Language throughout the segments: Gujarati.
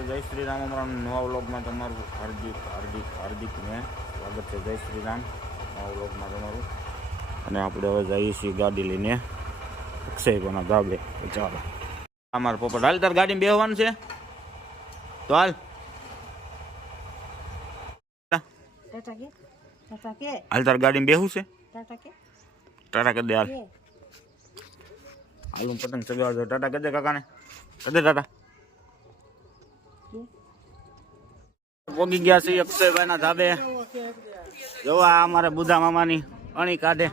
તો જય શ્રી રામ. અમારા નવા વ્લોગમાં તમારું હાર્દિક ને સ્વાગત છે. જય શ્રી રામ. નવા વ્લોગમાં તમારું. અને આપણે હવે જઈએ છીએ ગાડી લઈને અક્ષયભાઈના ધાબે. ચાલો અમારા પોપટ હાલ તાર ગાડીમાં બેહવાનું છે તો હાલ હાલ તાર ગાડીમાં બેહું છે. ટાટા કરી દે હાલ. હાલ હું પતંગ ચગાવવા જાઉં. ટાટા કરી દે કાકાને. કરી દે ટાટા. પોગી ગયા છે અક્ષયભાઈના ધાબે. જોવા અમારે બુધા મામાની અણી કાઢે.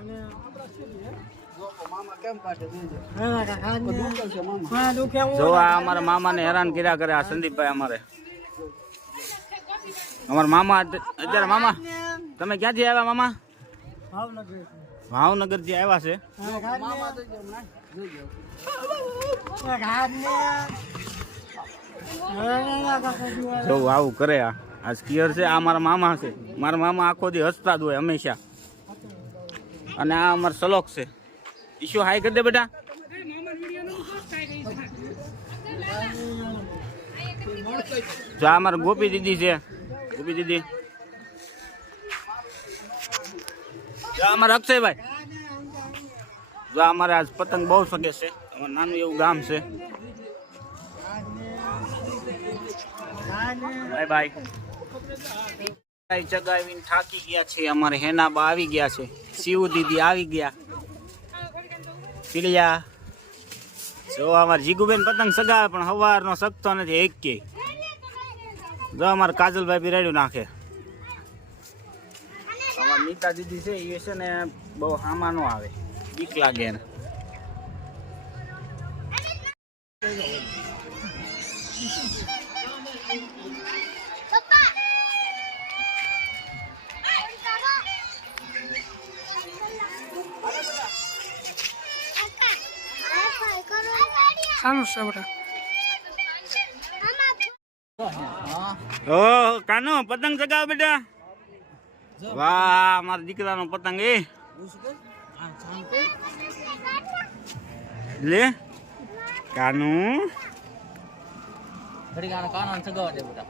જોવા અમારા મામાને હેરાન કર્યા કરે આ સંદીપભાઈ. અમારા મામા અત્યારે મામા તમે ક્યાંથી આવ્યા મામા? ભાવનગર થી આવ્યા છે. જો આવું કરે આ સ્કીયર છે. આ મારા મામા છે. મારા મામા આખો દી હસતા જ હોય હંમેશા. અને આ અમારો સલોક છે. ઈશુ હાઈ કરી દે બેટા. જો આ અમારા ગોપી દીદી છે. ગોપી દીદી. જો અમારા અક્ષયભાઈ. જો અમારે આજ પતંગ બહુ શકે છે. અમારું નાનું એવું ગામ છે. Bye bye. ચગાવીને થાકી ગયા છે. અમારે હેનાબા આવી ગયા છે. શિવ દીદી આવી ગયા. પીલિયા જો અમારે જીગુબેન પતંગ સગાવે પણ સવારનો શકતો નથી એક કે. જો અમારે કાજલભાઈ બી રેડ્યું નાખે. અમારે નીતા દીદી છે એ છે ને બહુ હામાં નો આવે. બીક લાગે એને. કાનો પતંગ ચગાવ બેટા. વાહ મારા દીકરાનો પતંગ એ લે કાનુ. કાનો ચગાવ દે બેટા.